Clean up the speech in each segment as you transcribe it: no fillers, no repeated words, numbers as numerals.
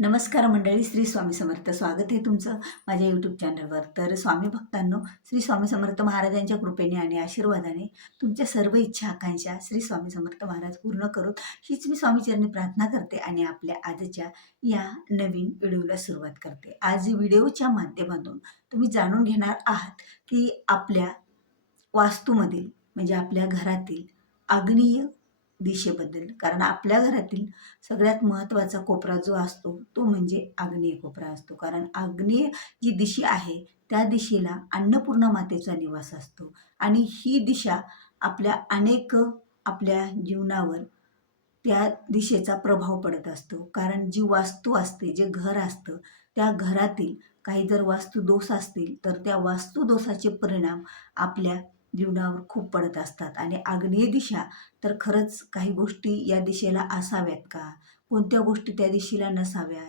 नमस्कार मंडळी, श्री स्वामी समर्थ. स्वागत आहे तुमचं माझ्या यूट्यूब चॅनलवर. तर स्वामी भक्तांनो, श्री स्वामी समर्थ महाराजांच्या कृपेने आणि आशीर्वादाने तुमच्या सर्व इच्छा आकांक्षा श्री स्वामी समर्थ महाराज पूर्ण करोत, हीच मी स्वामीचरणी प्रार्थना करते आणि आपल्या आजच्या या नवीन व्हिडिओला सुरुवात करते. आज व्हिडिओच्या माध्यमातून तुम्ही जाणून घेणार आहात की आपल्या वास्तूमधील म्हणजे आपल्या घरातील आग्नेय दिशेबद्दल. कारण आपल्या घरातील सगळ्यात महत्त्वाचा कोपरा जो असतो तो म्हणजे आग्नेय कोपरा असतो. कारण आग्नेय जी दिशा आहे त्या दिशेला अन्नपूर्णा मातेचा निवास असतो आणि ही दिशा आपल्या जीवनावर त्या दिशेचा प्रभाव पडत असतो. कारण जी वास्तू असते, जे घर असतं, त्या घरातील काही जर वास्तुदोष असतील तर त्या वास्तुदोषाचे परिणाम आपल्या जीवनावर खूप पडत असतात. आणि आग्नेय दिशा तर खरंच काही गोष्टी या दिशेला असाव्यात का? कोणत्या गोष्टी त्या दिशेला नसाव्या?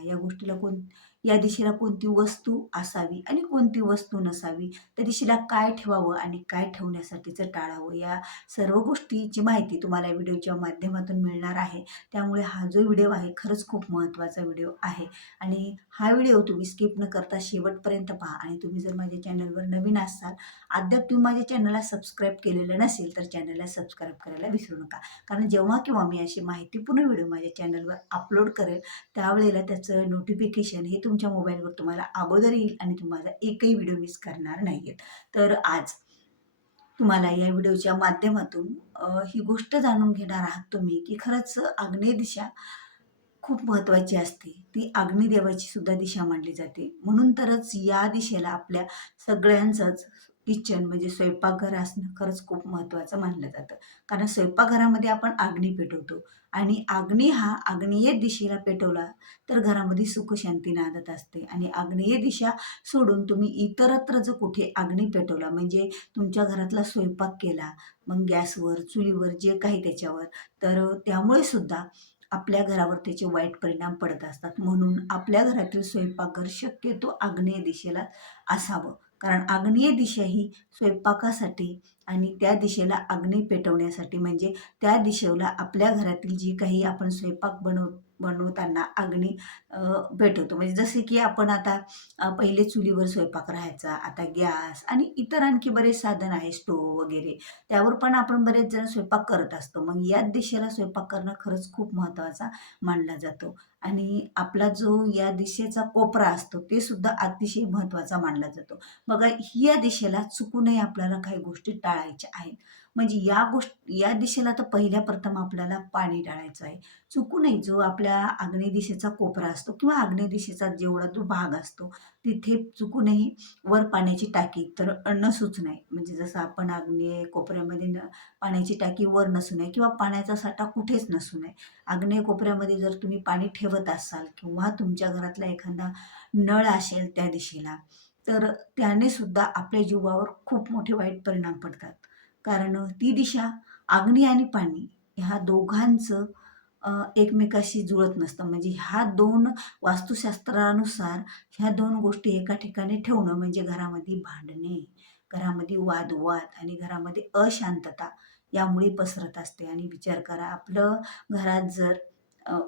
या दिशेला कोणती वस्तू असावी आणि कोणती वस्तू नसावी? त्या दिशेला काय ठेवावं आणि काय ठेवण्यासाठीचं टाळावं? या सर्व गोष्टीची माहिती तुम्हाला या व्हिडिओच्या माध्यमातून मिळणार आहे. त्यामुळे हा जो व्हिडिओ आहे खरंच खूप महत्त्वाचा व्हिडिओ आहे आणि हा व्हिडिओ तुम्ही स्किप न करता शेवटपर्यंत पहा. आणि तुम्ही जर माझ्या चॅनलवर नवीन असाल, अद्याप तुम्ही माझ्या चॅनलला सबस्क्राईब केलेलं नसेल तर चॅनलला सबस्क्राईब करायला विसरू नका. कारण जेव्हा केव्हा मी अशी माहितीपूर्ण व्हिडिओ माझ्या चॅनलवर अपलोड करेल त्यावेळेला त्याचं नोटिफिकेशन हे तुमच्या मोबाईलवर तुम्हाला अगोदर येईल आणि तुम्हाला एकही व्हिडिओ मिस करणार नाहीत. तर आज तुम्हाला या व्हिडिओच्या माध्यमातून ही गोष्ट जाणून घेणार आहात तुम्ही की खरंच आग्नेय दिशा खूप महत्त्वाची असते. ती अग्निदेवाची सुद्धा दिशा मानली जाते. म्हणून तरच या दिशेला आपल्या सगळ्यांचंच किचन म्हणजे स्वयंपाकघर असणं खरंच खूप महत्त्वाचं मानलं जातं. कारण स्वयंपाकघरामध्ये आपण अग्नी पेटवतो आणि अग्नी हा आग्नेय दिशेला पेटवला तर घरामध्ये सुखशांती नांदत असते. आणि आग्नेय दिशा सोडून तुम्ही इतरत्र जर कुठे अग्नी पेटवला म्हणजे तुमच्या घरातला स्वयंपाक केला, मग गॅसवर, चुलीवर जे काही त्याच्यावर, तर त्यामुळे सुद्धा आपल्या घरावर त्याचे वाईट परिणाम पडत असतात. म्हणून आपल्या घरातील स्वयंपाकघर शक्यतो आग्नेय दिशेला असावं. कारण आग्नेय दिशा ही स्वयंपाकासाठी आणि त्या दिशेला अग्नी पेटवण्यासाठी म्हणजे त्या दिशेला आपल्या घरातील जी काही आपण स्वयंपाक बनवताना अग्नी पेटवतो. म्हणजे जसे की आपण आता पहिले चुलीवर स्वयंपाक राहायचा, आता गॅस आणि इतर आणखी बरेच साधन आहे, स्टोव्ह वगैरे, त्यावर पण आपण बरेच जण स्वयंपाक करत असतो. मग याच दिशेला स्वयंपाक करणं खरंच खूप महत्त्वाचा मानला जातो. आणि आपला जो या दिशेचा कोपरा असतो ते सुद्धा अतिशय महत्त्वाचा मानला जातो. बघा, या दिशेला चुकूनही आपल्याला काही गोष्टी टाळायच्या आहेत. म्हणजे या दिशेला तर पहिल्या प्रथम आपल्याला पाणी टाळायचं आहे. चुकूनही जो आपल्या आग्नेय दिशेचा कोपरा असतो किंवा आग्नेय दिशेचा जेवढा जो भाग असतो तिथे चुकूनही वर पाण्याची टाकी तर नसूच नाही. म्हणजे जसं आपण आग्नेय कोपऱ्यामध्ये पाण्याची टाकी वर नसू नये किंवा पाण्याचा साठा कुठेच नसू नये. आग्नेय कोपऱ्यामध्ये जर तुम्ही पाणी ठेवत असाल किंवा तुमच्या घरातला एखादा नळ असेल त्या दिशेला, तर त्याने सुद्धा आपल्या जीवावर खूप मोठे वाईट परिणाम पडतात. कारण ती दिशा अग्नी आणि पाणी ह्या दोघांचं एकमेकाशी जुळत नसतं. म्हणजे ह्या दोन वास्तुशास्त्रानुसार ह्या दोन गोष्टी एका ठिकाणी ठेवणं म्हणजे घरामध्ये भांडणे, घरामध्ये वादवाद आणि घरामध्ये अशांतता यामुळे पसरत असते. आणि विचार करा, आपलं घरात जर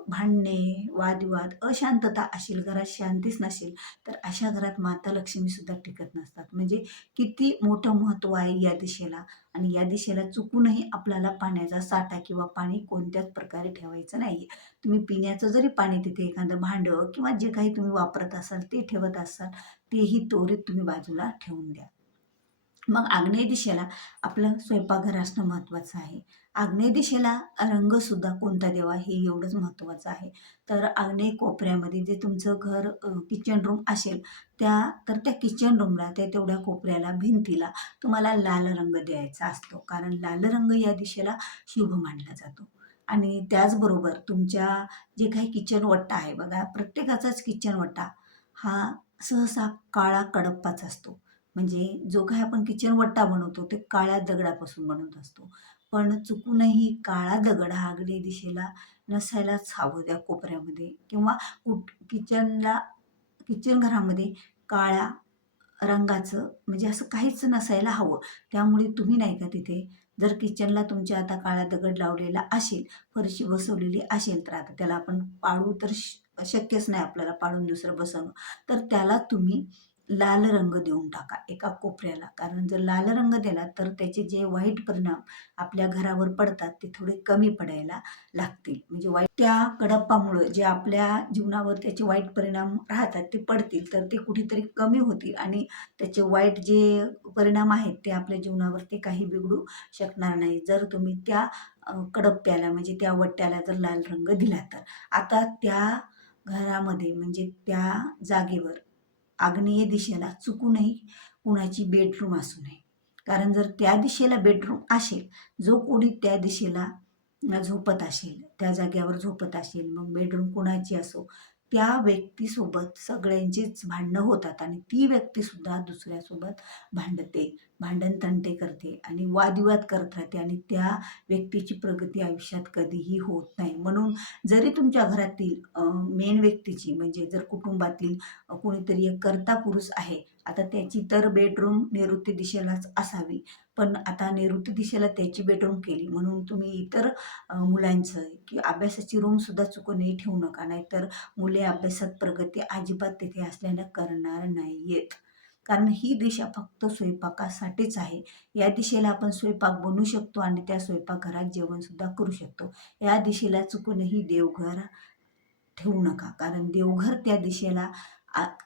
भांडणे, वादविवाद, अशांतता असेल, घरात शांतीच नसेल, तर अशा घरात माता लक्ष्मी सुद्धा टिकत नसतात. म्हणजे किती मोठं महत्त्व आहे या दिशेला. आणि या दिशेला चुकूनही आपल्याला पाण्याचा साठा किंवा पाणी कोणत्याच प्रकारे ठेवायचं नाही. तुम्ही पिण्याचं जरी पाणी तिथे एखादं भांडं किंवा जे काही तुम्ही वापरत असाल ते ठेवत असाल, तेही त्वरित तुम्ही बाजूला ठेवून द्या. मग आग्नेय दिशेला आपलं स्वयंपाकघर असणं महत्त्वाचं आहे. आग्नेय दिशेला रंगसुद्धा कोणता द्यावा हे एवढंच महत्त्वाचं आहे. तर आग्नेय कोपऱ्यामध्ये जे तुमचं घर किचन रूम असेल त्या किचन रूमला तेवढ्या कोपऱ्याला, भिंतीला तुम्हाला लाल रंग द्यायचा असतो. कारण लाल रंग या दिशेला शुभ मानला जातो. आणि त्याचबरोबर तुमच्या जे काही किचन वट्टा आहे, बघा प्रत्येकाचाच किचन वट्टा हा सहसा काळा कडप्पाच असतो. म्हणजे जो काही आपण किचन वट्टा बनवतो ते काळ्या दगडापासून बनवत असतो. पण चुकूनही काळा दगड हा आग्नेय दिशेला नसायलाच हवं त्या कोपऱ्यामध्ये. किंवा किचन घरामध्ये काळ्या रंगाचं म्हणजे असं काहीच नसायला हवं. त्यामुळे तुम्ही नाही का तिथे जर किचनला तुमच्या आता काळा दगड लावलेला असेल, फरशी बसवलेली असेल, तर आता त्याला आपण पाडू तर शक्यच नाही आपल्याला पाडून दुसरं बसवणं. तर त्याला तुम्ही लाल रंग देऊन टाका एका कोपऱ्याला. कारण जर लाल रंग दिला तर त्याचे जे वाईट परिणाम आपल्या घरावर पडतात ते थोडे कमी पडायला लागतील. म्हणजे वाईट त्या कडप्पामुळं जे आपल्या जीवनावर त्याचे वाईट परिणाम राहतात ते पडतील, तर ते कुठेतरी कमी होतील आणि त्याचे वाईट जे परिणाम आहेत ते आपल्या जीवनावर ते काही बिघडू शकणार नाही. जर तुम्ही त्या कडप्प्याला म्हणजे त्या वट्ट्याला जर लाल रंग दिला तर. आता त्या घरामध्ये म्हणजे त्या जागेवर आग्नेय दिशेला चुकूनही कुणाची बेडरूम असू नये. कारण जर त्या दिशेला बेडरूम असेल, जो कोणी त्या दिशेला झोपत असेल, त्या जागेवर झोपत असेल, मग बेडरूम कुणाची असो, त्या व्यक्तीसोबत सगळ्यांचीच भांडणं होतात आणि ती व्यक्तीसुद्धा दुसऱ्यासोबत भांडते, भांडणतंटे करते आणि वादविवाद करत राहते आणि त्या व्यक्तीची प्रगती आयुष्यात कधीही होत नाही. म्हणून जरी तुमच्या घरातील मेन व्यक्तीची म्हणजे जर कुटुंबातील कोणीतरी एक कर्ता पुरुष आहे, आता त्याची तर बेडरूम नैऋत्य दिशेलाच असावी. पण आता नैऋत्य दिशेला त्याची बेडरूम केली म्हणून तुम्ही इतर मुलांचं की अभ्यासाची रूमसुद्धा चुकूनही ठेवू नका. नाहीतर मुले अभ्यासात प्रगती अजिबात तिथे असल्यानं करणार नाहीयेत. कारण ही दिशा फक्त स्वयंपाकासाठीच आहे. या दिशेला आपण स्वयंपाक बनवू शकतो आणि त्या स्वयंपाकघरात जेवणसुद्धा करू शकतो. या दिशेला चुकूनही देवघर ठेवू नका. कारण देवघर त्या दिशेला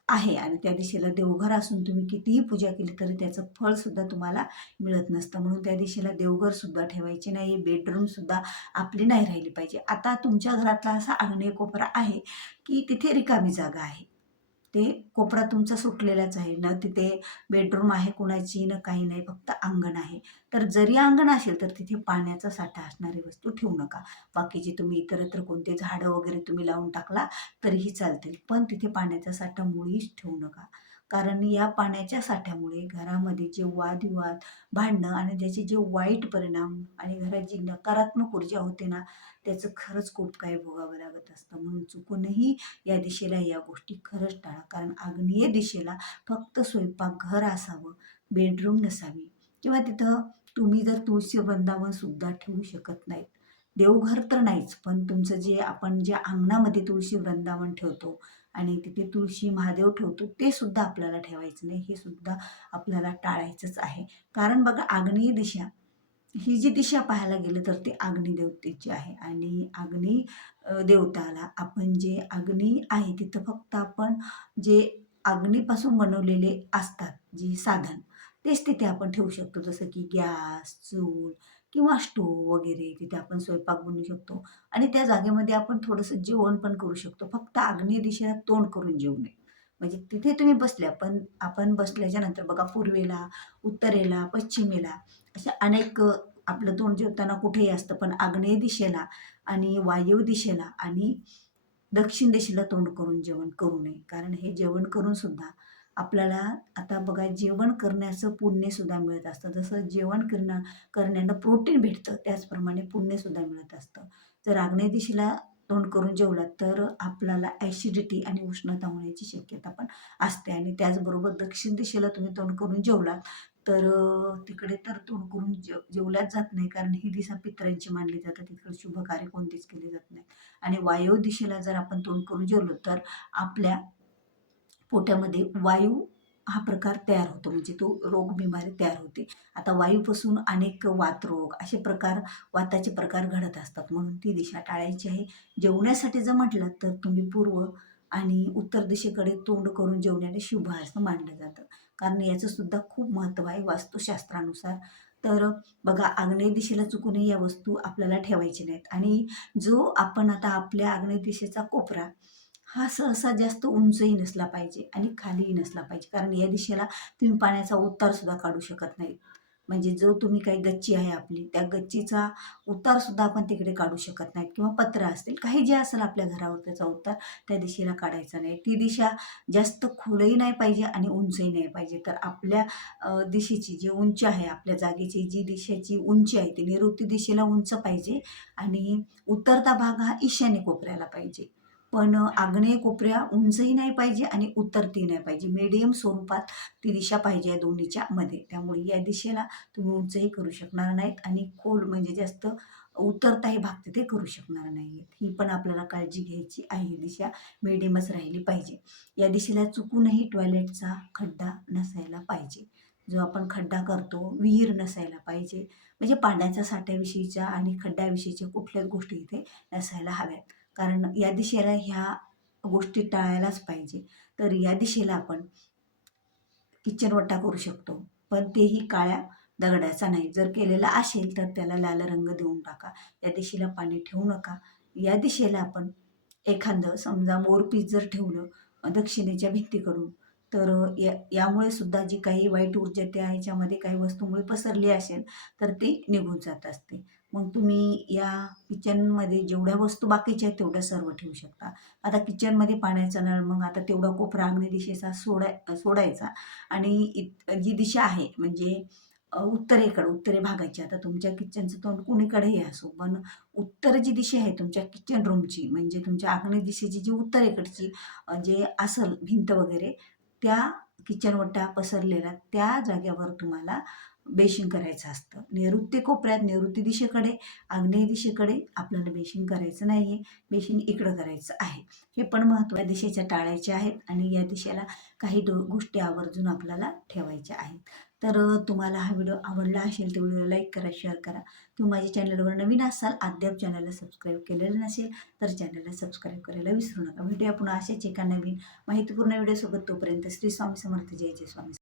आहे आणि त्या दिशेला देवघर असून तुम्ही कितीही पूजा केली तरी त्याचं फळसुद्धा तुम्हाला मिळत नसतं. म्हणून त्या दिशेला देवघरसुद्धा ठेवायचे नाही, बेडरूमसुद्धा आपली नाही राहिली पाहिजे. आता तुमच्या घरातला असा आग्नेय कोपरा आहे की तिथे रिकामी जागा आहे. ते कोपरा तुमचा सुटलेलाच आहे. न तिथे बेडरूम आहे कुणाची, न काही नाही, फक्त अंगण आहे. तर जरी अंगण असेल तर तिथे पाण्याचा साठा असणारी वस्तू ठेवू नका. बाकीचे तुम्ही इतरत्र कोणते झाडं वगैरे तुम्ही लावून टाकला तरीही चालतील. पण तिथे पाण्याचा साठा मुळीच ठेवू नका. कारण या पाण्याच्या साठ्यामुळे घरामध्ये जे वादविवाद, भांडणं आणि त्याचे जे वाईट परिणाम आणि घरात जी नकारात्मक ऊर्जा होते ना, त्याचं खरंच खूप काही भोगावं लागत असतं. म्हणून चुकूनही या दिशेला या गोष्टी खरंच टाळा. कारण आग्नेय दिशेला फक्त स्वयंपाकघर असावं, बेडरूम नसावी किंवा तिथं तुम्ही जर तुळशी वृंदावन सुद्धा ठेवू शकत नाहीत. देवघर तर नाहीच, पण तुमचं जे आपण जे अंगणामध्ये तुळशी वृंदावन ठेवतो आणि तिथे तुळशी महादेव ठेवतो, ते सुद्धा आपल्याला ठेवायचं नाही. हे सुद्धा आपल्याला टाळायचंच आहे. कारण बघा आग्नेय दिशा ही जी दिशा पाहायला गेलं तर ती अग्नी देवतेची आहे आणि अग्नी देवताला आपण जे अग्नी आहे तिथं फक्त आपण जे अग्नीपासून बनवलेले असतात जी साधन तेच तिथे आपण ठेवू शकतो. जसं की गॅस, चूल किंवा स्टोव्ह वगैरे तिथे आपण स्वयंपाक बनवू शकतो आणि त्या जागेमध्ये आपण थोडंसं जेवण पण करू शकतो. फक्त आग्नेय दिशेला तोंड करून जेवू नये. म्हणजे तिथे तुम्ही बसल्या पण आपण बसल्याच्या नंतर बघा पूर्वेला, उत्तरेला, पश्चिमेला अशा अनेक आपलं तोंड जेवताना कुठेही असतं, पण आग्नेय दिशेला आणि वायव्य दिशेला आणि दक्षिण दिशेला तोंड करून जेवण करू नये. कारण हे जेवण करून सुद्धा आपल्याला आता बघा जेवण करण्याचं पुण्यसुद्धा मिळत असतं. जसं जेवण करण्यानं प्रोटीन भेटतं, त्याचप्रमाणे पुण्यसुद्धा मिळत असतं. जर आग्नेय दिशेला तोंड करून जेवलात तर आपल्याला ॲसिडिटी आणि उष्णता होण्याची शक्यता पण असते आणि त्याचबरोबर दक्षिण दिशेला तुम्ही तोंड करून जेवलात तर तिकडे तर तोंड करून जेवल्याच जात नाही. कारण ही दिशा पितरांची मानली जातात. तिकडे शुभ कार्य कोणतेच केले जात नाही आणि वायव्य दिशेला जर आपण तोंड करून जेवलो तर आपल्या पोटामध्ये वायू हा प्रकार तयार होतो. म्हणजे तो रोग बिमारी तयार होते. आता वायूपासून अनेक वातरोग असे प्रकार वाताचे प्रकार घडत असतात. म्हणून ती दिशा टाळायची आहे. जेवण्यासाठी जर म्हटलं तर तुम्ही पूर्व आणि उत्तर दिशेकडे तोंड करून जेवण्याने शुभ असं मानलं जातं. कारण याचं सुद्धा खूप महत्त्व आहे वास्तुशास्त्रानुसार. तर बघा आग्नेय दिशेला चुकूनही या वस्तू आपल्याला ठेवायची नाहीत आणि जो आपण आता आपल्या आग्नेय दिशेचा कोपरा हा सहसा जास्त उंचही नसला पाहिजे आणि खालीही नसला पाहिजे. कारण या दिशेला तुम्ही पाण्याचा उतारसुद्धा काढू शकत नाही. म्हणजे जो तुम्ही काही गच्ची आहे आपली, त्या गच्चीचा उतारसुद्धा आपण तिकडे काढू शकत नाहीत किंवा पत्र असतील, काही जे असेल आपल्या घरावर त्याचा उतार त्या दिशेला काढायचा नाही. ती दिशा जास्त खोलही नाही पाहिजे आणि उंचही नाही पाहिजे. तर आपल्या दिशेची जी उंची आहे, आपल्या जागेची जी दिशेची उंची आहे, ती नैऋत्य दिशेला उंच पाहिजे आणि उतरता भाग हा ईशान्य कोपऱ्याला पाहिजे. पण आग्नेय कोपऱ्या उंचही नाही पाहिजे आणि उतरती नाही पाहिजे. मीडियम स्वरूपात ती दिशा पाहिजे या दोन्हीच्या मध्ये. त्यामुळे या दिशेला तुम्ही उंचही करू शकणार नाहीत आणि खोल म्हणजे जास्त उतरताही भाग तिथे करू शकणार नाही आहेत. ही पण आपल्याला काळजी घ्यायची आहे. ही दिशा मिडियमच राहिली पाहिजे. या दिशेला चुकूनही टॉयलेटचा खड्डा नसायला पाहिजे. जो आपण खड्डा करतो, विहीर नसायला पाहिजे. म्हणजे पाण्याच्या साठ्याविषयीच्या आणि खड्ड्याविषयीच्या कुठल्याच गोष्टी इथे नसायला हव्यात. कारण या दिशेला ह्या गोष्टी टाळायलाच पाहिजे. तर या दिशेला आपण किचनवट्टा करू शकतो, पण तेही काळ्या दगडाचा नाही. जर केलेला असेल तर त्याला लाल रंग देऊन टाका. या दिशेला पाणी ठेवू नका. या दिशेला आपण एखादं समजा मोरपीस जर ठेवलं दक्षिणेच्या भिंतीकडून, तर यामुळे सुद्धा जी काही वाईट ऊर्जा त्या ह्याच्यामध्ये काही वस्तूमुळे पसरली असेल तर ती निघून जात असते. मग तुम्ही या किचनमध्ये जेवढ्या वस्तू बाकीच्या आहेत तेवढ्या सर्व ठेवू शकता. आता किचनमध्ये पाण्याचा नळ, मग आता तेवढा कोपरा अग्नी दिशेचा सोडायचा आणि जी दिशा आहे म्हणजे उत्तरे भागाची, आता तुमच्या किचनचं तोंड कुणीकडेही असो, पण उत्तर जी दिशा आहे तुमच्या किचन रूमची म्हणजे तुमच्या आग्नेय दिशेची जी उत्तरेकडची जे असल भिंत वगैरे, त्या किचनवट्टा पसरलेला त्या जागेवर तुम्हाला बेशिंग करायचं असतं. नैऋत्य कोपऱ्यात, नैऋत्य दिशेकडे, आग्नेय दिशेकडे आपल्याला बेशिंग करायचं नाही आहे. बेशिंग इकडं करायचं आहे. हे पण महत्त्व दिशेच्या टाळायच्या आहेत आणि या दिशेला काही गोष्टी आवर्जून आपल्याला ठेवायच्या आहेत. तर तुम्हाला हा व्हिडिओ आवडला असेल तर व्हिडिओला लाईक करा, शेअर करा. तुम्ही माझ्या चॅनलवर नवीन असाल, अद्याप चॅनलला सबस्क्राईब केलेलं नसेल तर चॅनलला सबस्क्राईब करायला विसरू नका. भेटूया पुन्हा अशाच एका नवीन माहितीपूर्ण व्हिडिओसोबत. तोपर्यंत श्री स्वामी समर्थ. जय जय स्वामी.